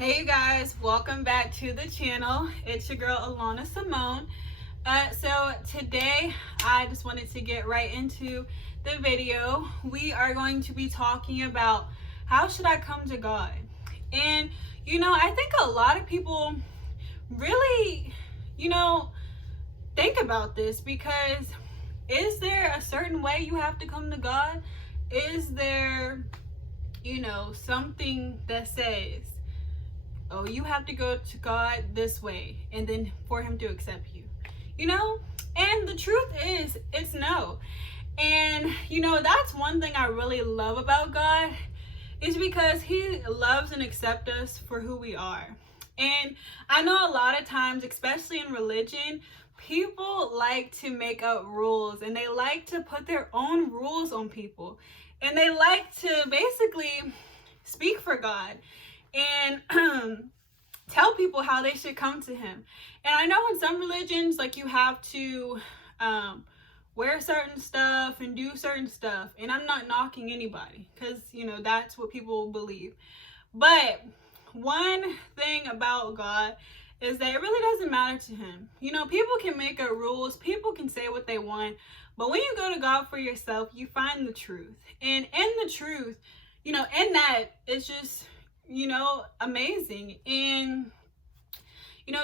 Hey you guys, welcome back to the channel. It's your girl Alana Simone. So today I just wanted to get right into the video. We are going to be talking about how should I come to God. And I think a lot of people really, think about this, because is there a certain way you have to come to God? Is there, something that says, oh, you have to go to God this way and then for him to accept you, and the truth is it's no. And that's one thing I really love about God, is because he loves and accepts us for who we are. And I know a lot of times, especially in religion, people like to make up rules and they like to put their own rules on people, and they like to basically speak for God and tell people how they should come to him. And I know in some religions, like, you have to wear certain stuff and do certain stuff, and I'm not knocking anybody, because that's what people believe. But one thing about God is that it really doesn't matter to him. People can make up rules, people can say what they want, but when you go to God for yourself, you find the truth. And in the truth, in that, it's just amazing. And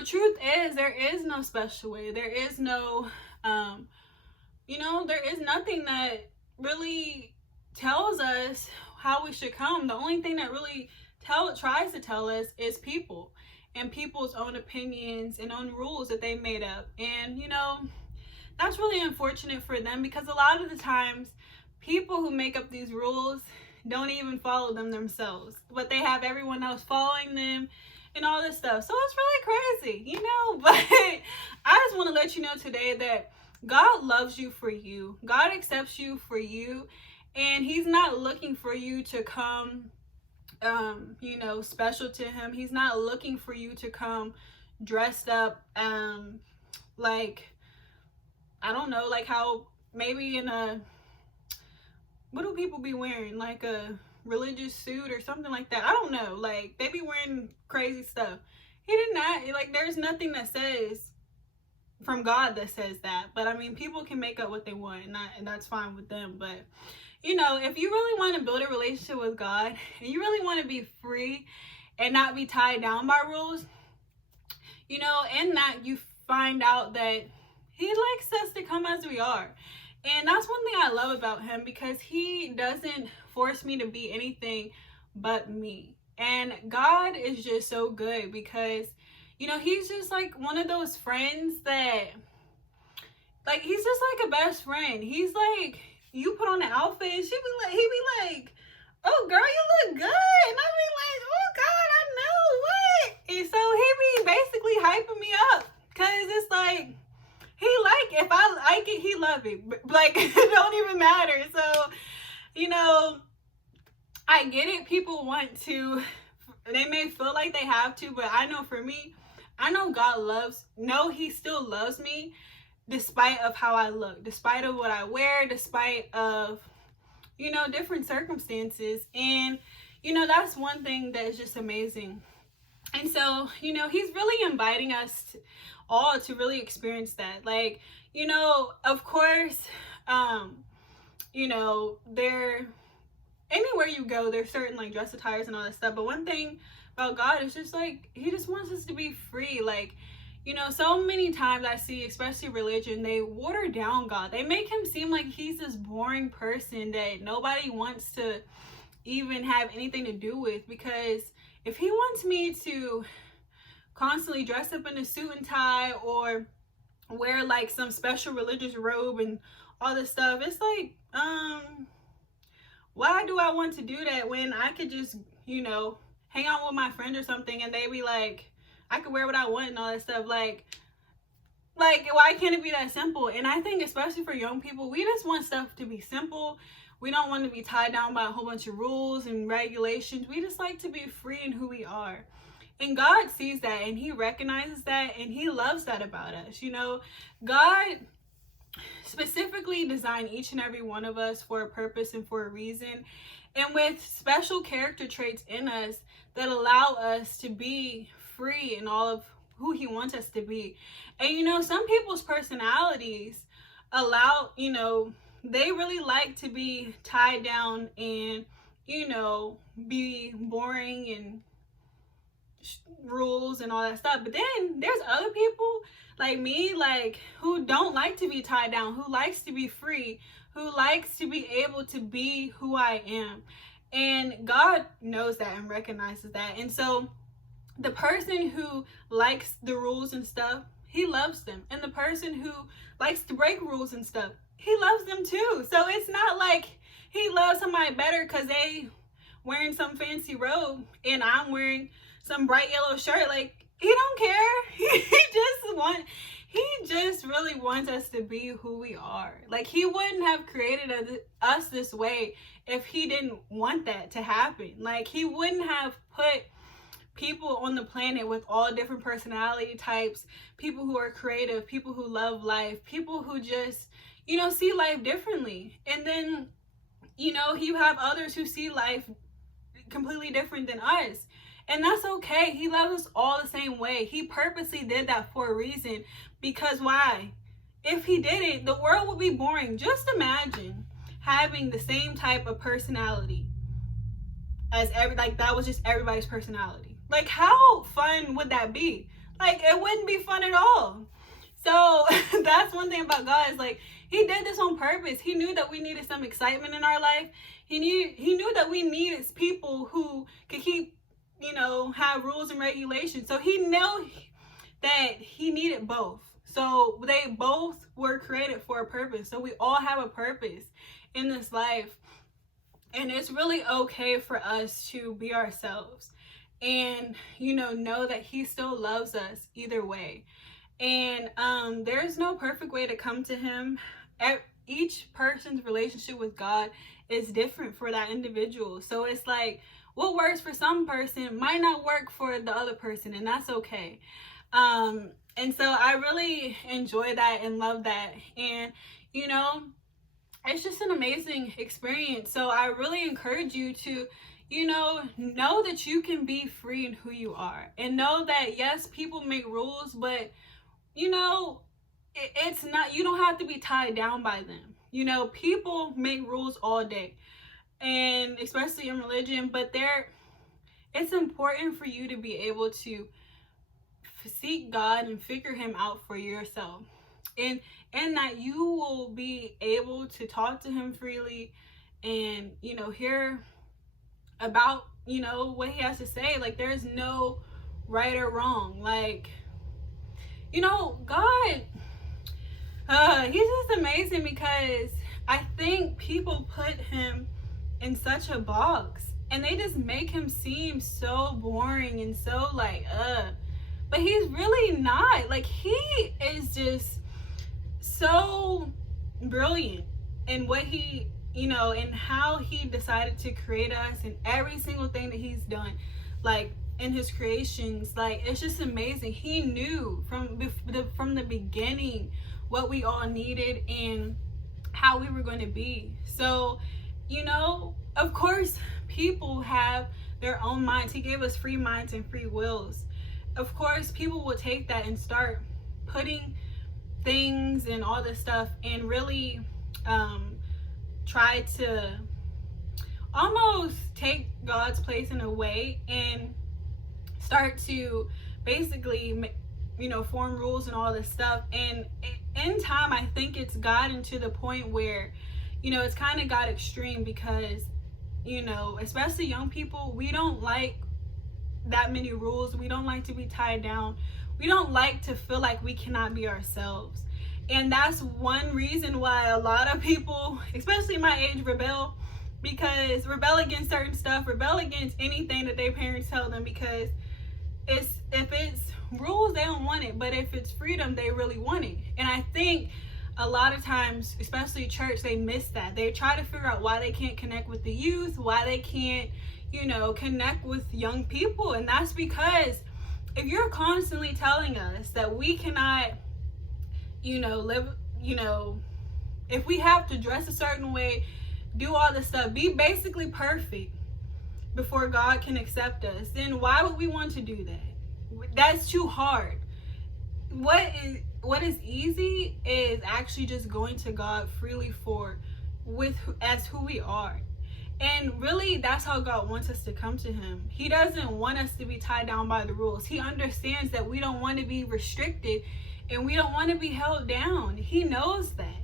truth is, there is no special way. There is no there is nothing that really tells us how we should come. The only thing that really tries to tell us is people and people's own opinions and own rules that they made up. And that's really unfortunate for them, because a lot of the times people who make up these rules don't even follow them themselves, but they have everyone else following them and all this stuff. So it's really crazy, but I just want to let you know today that God loves you for you. God accepts you for you, and he's not looking for you to come special to him. He's not looking for you to come dressed up like, I don't know, like how maybe in a, what do people be wearing, like a religious suit or something like that? I don't know, like they be wearing crazy stuff. He did not, like, there's nothing that says from God that says that. But I mean, people can make up what they want, and that's fine with them. But if you really want to build a relationship with God, and you really want to be free and not be tied down by rules, in that you find out that he likes us to come as we are. And that's one thing I love about him, because he doesn't force me to be anything but me. And God is just so good, because he's just like one of those friends that, like, he's just like a best friend. He's like, you put on the outfit and he be like, oh girl, you look good. And I be like, oh God, I know, what? And so he be basically hyping me up, because it's like, he like, if I like it, he love it. Like, it don't even matter. So, I get it. People want to, they may feel like they have to, but I know for me, I know God he still loves me, despite of how I look, despite of what I wear, despite of, different circumstances. And, that's one thing that is just amazing. And so, he's really inviting us all to really experience that. Like, of course, there, anywhere you go, there's certain like dress attires and all that stuff. But one thing about God is just like, he just wants us to be free. Like, so many times I see, especially religion, they water down God. They make him seem like he's this boring person that nobody wants to even have anything to do with. Because if he wants me to constantly dress up in a suit and tie, or wear like some special religious robe and all this stuff, it's like, why do I want to do that when I could just, hang out with my friend or something, and they be like, I could wear what I want and all that stuff. Like, why can't it be that simple? And I think especially for young people, we just want stuff to be simple. We don't want to be tied down by a whole bunch of rules and regulations. We just like to be free in who we are. And God sees that, and he recognizes that, and he loves that about us. God specifically designed each and every one of us for a purpose and for a reason, and with special character traits in us that allow us to be free in all of who he wants us to be. And you know, some people's personalities allow, you know, they really like to be tied down and, you know, be boring and rules and all that stuff. But then there's other people like me, like, who don't like to be tied down, who likes to be free, who likes to be able to be who I am. And God knows that and recognizes that. And so the person who likes the rules and stuff, he loves them. And the person who likes to break rules and stuff, he loves them too. So it's not like he loves somebody better because they wearing some fancy robe and I'm wearing some bright yellow shirt. Like, he don't care. He just really wants us to be who we are. Like, he wouldn't have created us this way if he didn't want that to happen. Like, he wouldn't have put people on the planet with all different personality types, people who are creative, people who love life, people who just, you know, see life differently. And then, you know, you have others who see life completely different than us. And that's okay. He loves us all the same way. He purposely did that for a reason. Because why? If he didn't, the world would be boring. Just imagine having the same type of personality as that was just everybody's personality. Like, how fun would that be? Like, it wouldn't be fun at all. So that's one thing about God, is like, he did this on purpose. He knew that we needed some excitement in our life. He knew that we needed people who could keep, you know, have rules and regulations. So he knew that he needed both. So they both were created for a purpose. So we all have a purpose in this life. And it's really okay for us to be ourselves and, you know that he still loves us either way. And there's no perfect way to come to him. Each person's relationship with God is different for that individual. So it's like, what works for some person might not work for the other person, and that's okay. And so I really enjoy that and love that. And, you know, it's just an amazing experience. So I really encourage you to, you know that you can be free in who you are. And know that, yes, people make rules, but, you know, it's not, you don't have to be tied down by them. You know, people make rules all day, and especially in religion, but it's important for you to be able to seek God and figure him out for yourself, and that you will be able to talk to him freely and, you know, hear about, you know, what he has to say. Like, there's no right or wrong. Like, you know, God, he's just amazing, because I think people put him in such a box and they just make him seem so boring and so like, but he's really not. Like, he is just so brilliant in what he, you know, and how he decided to create us, and every single thing that he's done, like, in his creations. Like, it's just amazing. He knew from the beginning what we all needed and how we were going to be. So, you know, of course, people have their own minds. He gave us free minds and free wills. Of course, people will take that and start putting things and all this stuff and really try to almost take God's place in a way and start to basically, you know, form rules and all this stuff. And in time, I think it's gotten to the point where, you know, it's kind of got extreme, because, you know, especially young people, we don't like that many rules. We don't like to be tied down. We don't like to feel like we cannot be ourselves. And that's one reason why a lot of people, especially my age, rebel against certain stuff, rebel against anything that their parents tell them, because if it's rules, they don't want it, but if it's freedom, they really want it. And I think a lot of times, especially church, they miss that. They try to figure out why they can't connect with the youth, why they can't, you know, connect with young people. And that's because if you're constantly telling us that we cannot, you know, live, you know, if we have to dress a certain way, do all this stuff, be basically perfect, before God can accept us, then why would we want to do that? That's too hard. What is easy is actually just going to God freely as who we are. And really, that's how God wants us to come to him. He doesn't want us to be tied down by the rules. He understands that we don't want to be restricted and we don't want to be held down. He knows that.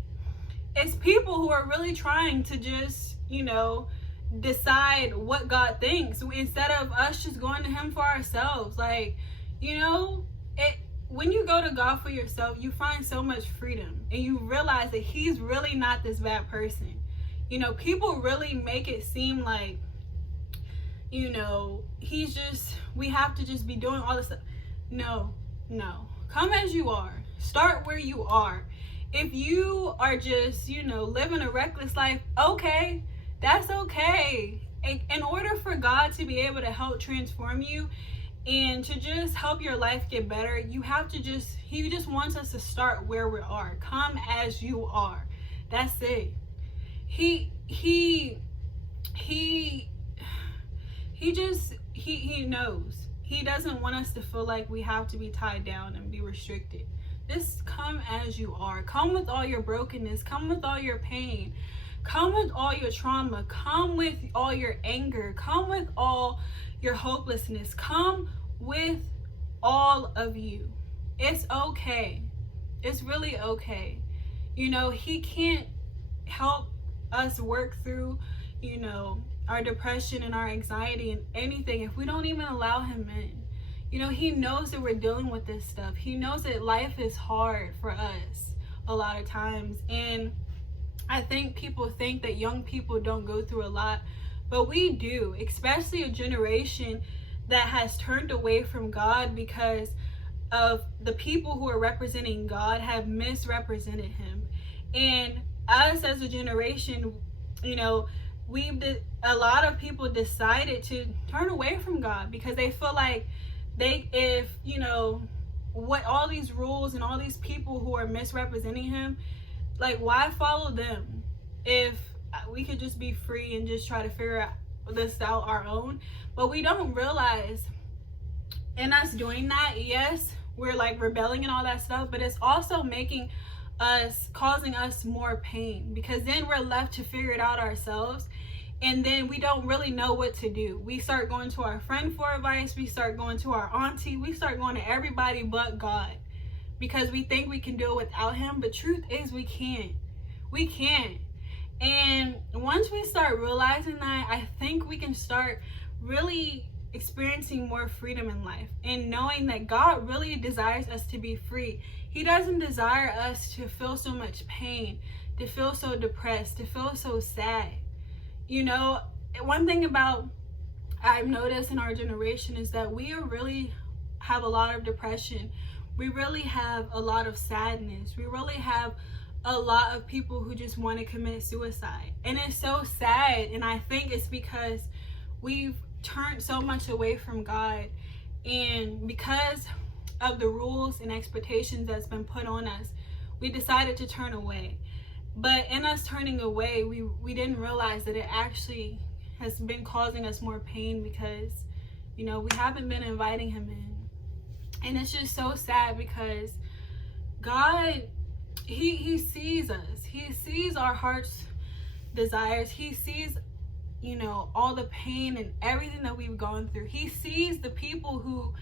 It's people who are really trying to just, decide what God thinks instead of us just going to him for ourselves. Like, when you go to God for yourself, you find so much freedom and you realize that he's really not this bad person. People really make it seem like, we have to just be doing all this stuff. No. Come as you are. Start where you are. If you are just, living a reckless life, okay, that's okay. In order for God to be able to help transform you and to just help your life get better, he just wants us to start where we are. Come as you are. That's it. He knows. He doesn't want us to feel like we have to be tied down and be restricted. Just come as you are. Come with all your brokenness. Come with all your pain. Come with all your trauma. Come with all your anger. Come with all your hopelessness. Come with all of you. It's okay. It's really okay. He can't help us work through, our depression and our anxiety and anything if we don't even allow him in. He knows that we're dealing with this stuff. He knows that life is hard for us a lot of times. And I think people think that young people don't go through a lot, but we do, especially a generation that has turned away from God because of the people who are representing God have misrepresented him. And us as a generation, a lot of people decided to turn away from God because they feel like what all these rules and all these people who are misrepresenting him, like, why follow them if we could just be free and just try to figure this out our own? But we don't realize in us doing that, yes, we're like rebelling and all that stuff, but it's also causing us more pain because then we're left to figure it out ourselves. And then we don't really know what to do. We start going to our friend for advice. We start going to our auntie. We start going to everybody but God because we think we can do it without him. But truth is we can't. We can't. And once we start realizing that, I think we can start really experiencing more freedom in life and knowing that God really desires us to be free. He doesn't desire us to feel so much pain, to feel so depressed, to feel so sad. One thing I've noticed in our generation is that we really have a lot of depression. We really have a lot of sadness. We really have a lot of people who just want to commit suicide. And it's so sad. And I think it's because we've turned so much away from God. And because of the rules and expectations that's been put on us, we decided to turn away. But in us turning away, we didn't realize that it actually has been causing us more pain because, we haven't been inviting him in. And it's just so sad because God, he sees us. He sees our heart's desires. He sees, all the pain and everything that we've gone through. He sees the people who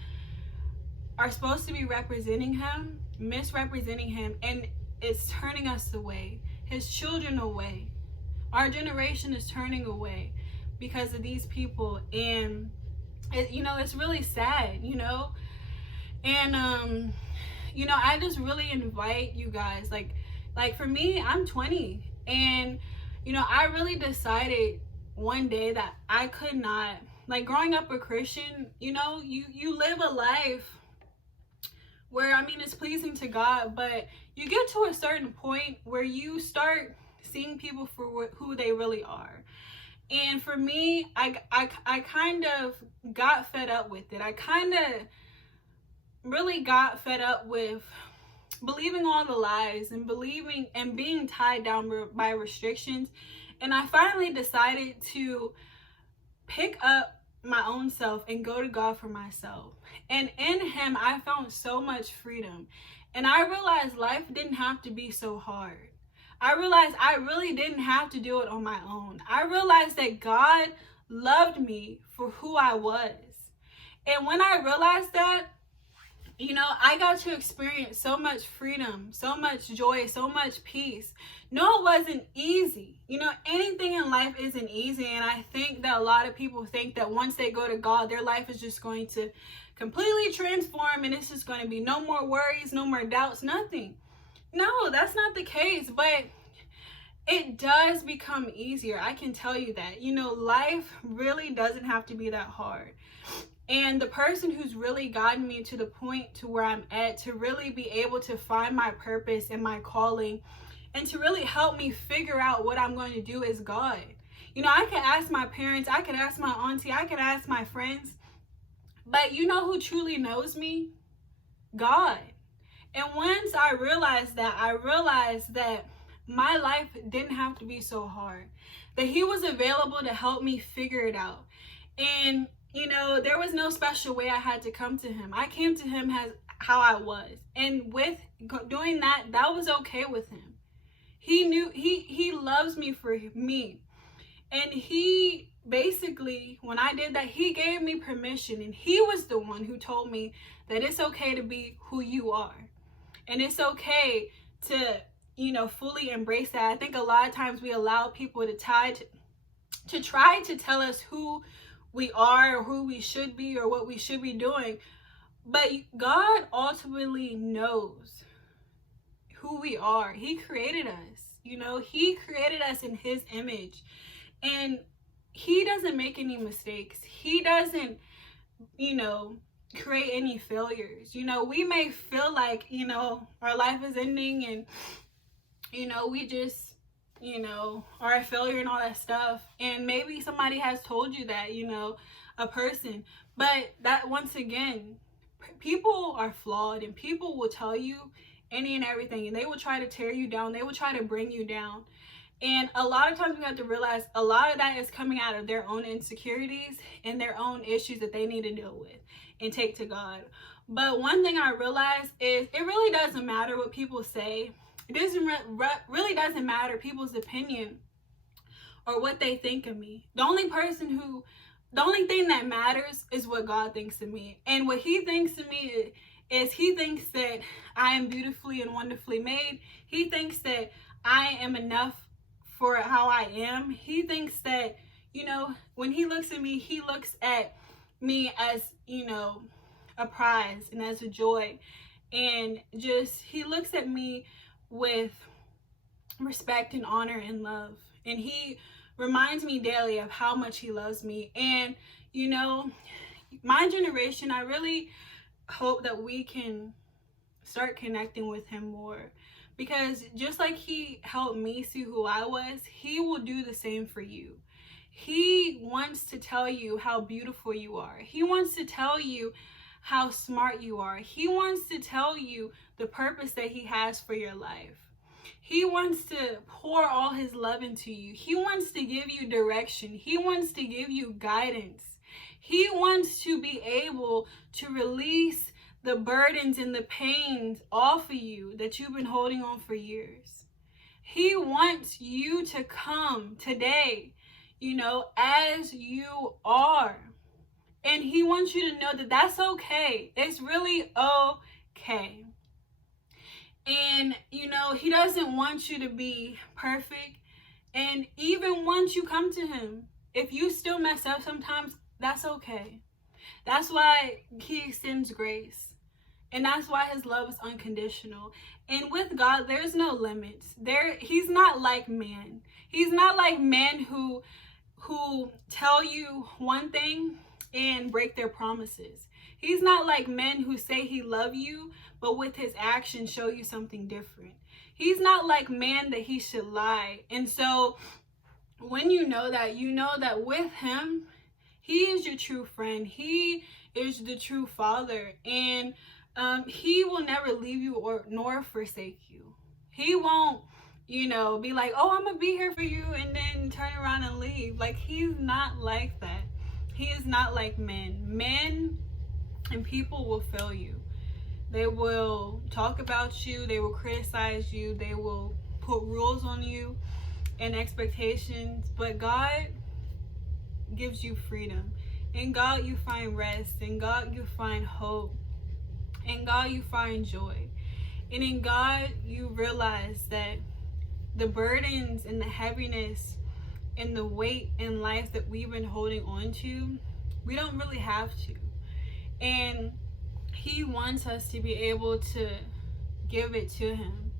are supposed to be representing him, misrepresenting him, and it's turning us away. His children away. Our generation is turning away because of these people, and it's really sad, and I just really invite you guys, like for me, I'm 20, and I really decided one day that I could not, like, growing up a Christian, you live a life where, it's pleasing to God, but you get to a certain point where you start seeing people for who they really are. And for me, I kind of got fed up with it. I kind of really got fed up with believing all the lies and believing and being tied down by restrictions. And I finally decided to pick up my own self and go to God for myself. And in him, I found so much freedom. And I realized life didn't have to be so hard. I realized I really didn't have to do it on my own. I realized that God loved me for who I was. And when I realized that, I got to experience so much freedom, so much joy, so much peace. No, it wasn't easy. Anything in life isn't easy. And I think that a lot of people think that once they go to God, their life is just going to completely transform and it's just going to be no more worries, no more doubts, nothing. No, that's not the case. But it does become easier. I can tell you that. Life really doesn't have to be that hard. And the person who's really gotten me to the point to where I'm at, to really be able to find my purpose and my calling, and to really help me figure out what I'm going to do is God. I could ask my parents, I could ask my auntie, I could ask my friends, but you know who truly knows me? God. And once I realized that my life didn't have to be so hard, that he was available to help me figure it out. And there was no special way I had to come to him. I came to him as how I was. And with doing that, that was okay with him. He knew he loves me for me. And he basically, when I did that, he gave me permission. And he was the one who told me that it's okay to be who you are. And it's okay to, fully embrace that. I think a lot of times we allow people to try to tell us who we are or who we should be or what we should be doing. But God ultimately knows who we are. He created us. He created us in his image. And he doesn't make any mistakes. He doesn't, create any failures. We may feel like, our life is ending and, we just, are a failure and all that stuff. And maybe somebody has told you that, a person. But that, once again, people are flawed and people will tell you any and everything. And they will try to tear you down. They will try to bring you down. And a lot of times we have to realize a lot of that is coming out of their own insecurities and their own issues that they need to deal with and take to God. But one thing I realized is it really doesn't matter what people say. It really doesn't matter people's opinion or what they think of me. The only thing that matters is what God thinks of me. And what he thinks of me is he thinks that I am beautifully and wonderfully made. He thinks that I am enough for how I am. He thinks that, when he looks at me, he looks at me as, a prize and as a joy. And he looks at me with respect and honor and love. And he reminds me daily of how much he loves me. And, my generation, I really hope that we can start connecting with him more. Because just like he helped me see who I was, he will do the same for you. He wants to tell you how beautiful you are. He wants to tell you how smart you are. He wants to tell you the purpose that he has for your life. He wants to pour all his love into you. He wants to give you direction. He wants to give you guidance. He wants to be able to release the burdens and the pains off of you that you've been holding on for years. He wants you to come today, as you are. And he wants you to know that that's okay. It's really okay. And, he doesn't want you to be perfect. And even once you come to him, if you still mess up sometimes, that's okay. That's why he extends grace. And that's why his love is unconditional. And with God, there's no limits. He's not like man. He's not like men who tell you one thing and break their promises. He's not like men who say he loves you, but with his actions show you something different. He's not like man that he should lie. And so when you know that with him, he is your true friend. He is the true father. And he will never leave you nor forsake you. He won't, be like, oh, I'm going to be here for you and then turn around and leave. Like, he's not like that. He is not like men. Men and people will fail you. They will talk about you, they will criticize you, they will put rules on you and expectations, but God gives you freedom. In God you find rest. In God you find hope. In God you find joy. And in God you realize that the burdens and the heaviness and the weight in life that we've been holding on to, we don't really have to. And He wants us to be able to give it to Him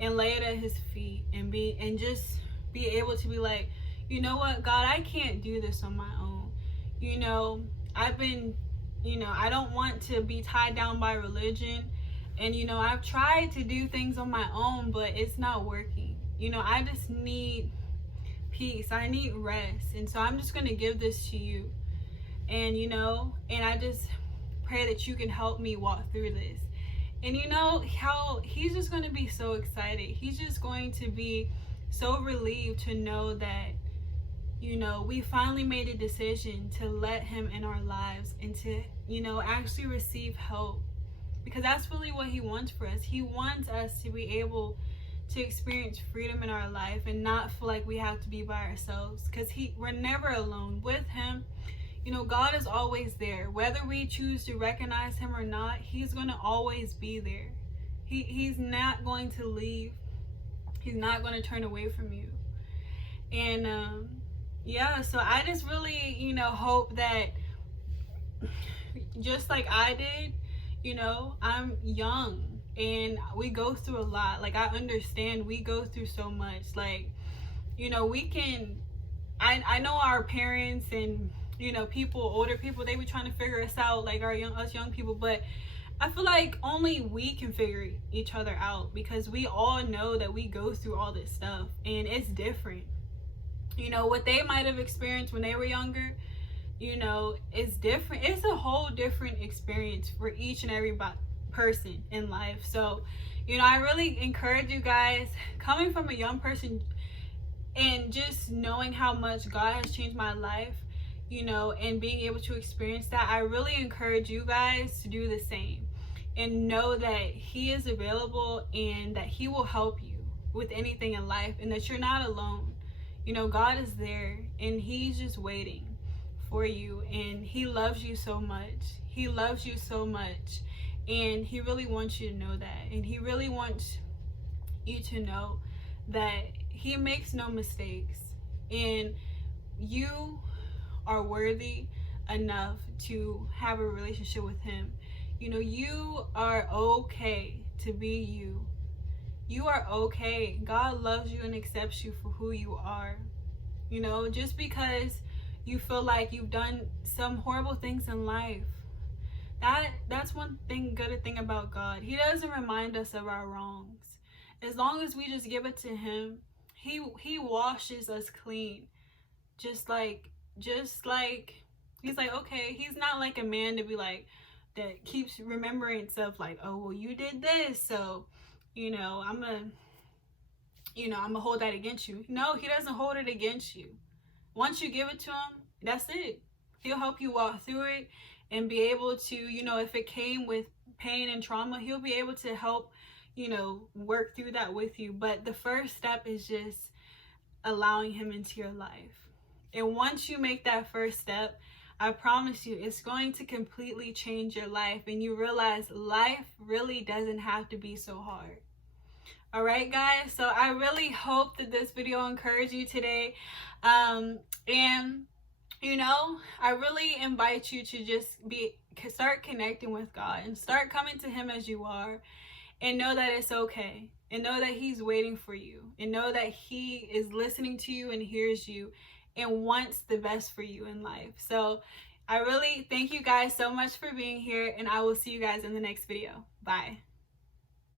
and lay it at His feet and just be able to be like, you know what, God, I can't do this on my own. I've been, I don't want to be tied down by religion. And, I've tried to do things on my own, but it's not working. I just need peace. I need rest. And so I'm just going to give this to you. And, and I just pray that you can help me walk through this. And how He's just going to be so excited. He's just going to be so relieved to know that, we finally made a decision to let Him in our lives and to, actually receive help. Because that's really what He wants for us. He wants us to be able to experience freedom in our life and not feel like we have to be by ourselves. Because we're never alone. With Him, God is always there. Whether we choose to recognize Him or not, He's going to always be there. He's not going to leave. He's not going to turn away from you. And so I just really, hope that just like I did, I'm young and we go through a lot. Like, I understand we go through so much. Like, we can, I know our parents and, people, older people, they were trying to figure us out, like us young people, but I feel like only we can figure each other out, because we all know that we go through all this stuff and it's different. What they might have experienced when they were younger, it's different. It's a whole different experience for each and every person in life. So, I really encourage you guys, coming from a young person and just knowing how much God has changed my life, and being able to experience that, I really encourage you guys to do the same and know that He is available and that He will help you with anything in life and that you're not alone. God is there and He's just waiting for you, and He loves you so much. He loves you so much, and He really wants you to know that. And He really wants you to know that He makes no mistakes, and you are worthy enough to have a relationship with Him. You are okay to be you. You are okay. God loves you and accepts you for who you are. Just because you feel like you've done some horrible things in life, that's one good thing about God. He doesn't remind us of our wrongs. As long as we just give it to Him, He washes us clean. Just like He's like, okay, He's not like a man to be like, that keeps remembering stuff like, oh, well, you did this, so I'm gonna hold that against you. No, He doesn't hold it against you. Once you give it to Him, that's it. He'll help you walk through it and be able to, if it came with pain and trauma, He'll be able to help, work through that with you. But the first step is just allowing Him into your life. And once you make that first step, I promise you, it's going to completely change your life, and you realize life really doesn't have to be so hard. All right, guys, so I really hope that this video encouraged you today. And I really invite you to just start connecting with God and start coming to Him as you are, and know that it's okay, and know that He's waiting for you, and know that He is listening to you and hears you and wants the best for you in life. So I really thank you guys so much for being here, and I will see you guys in the next video. Bye.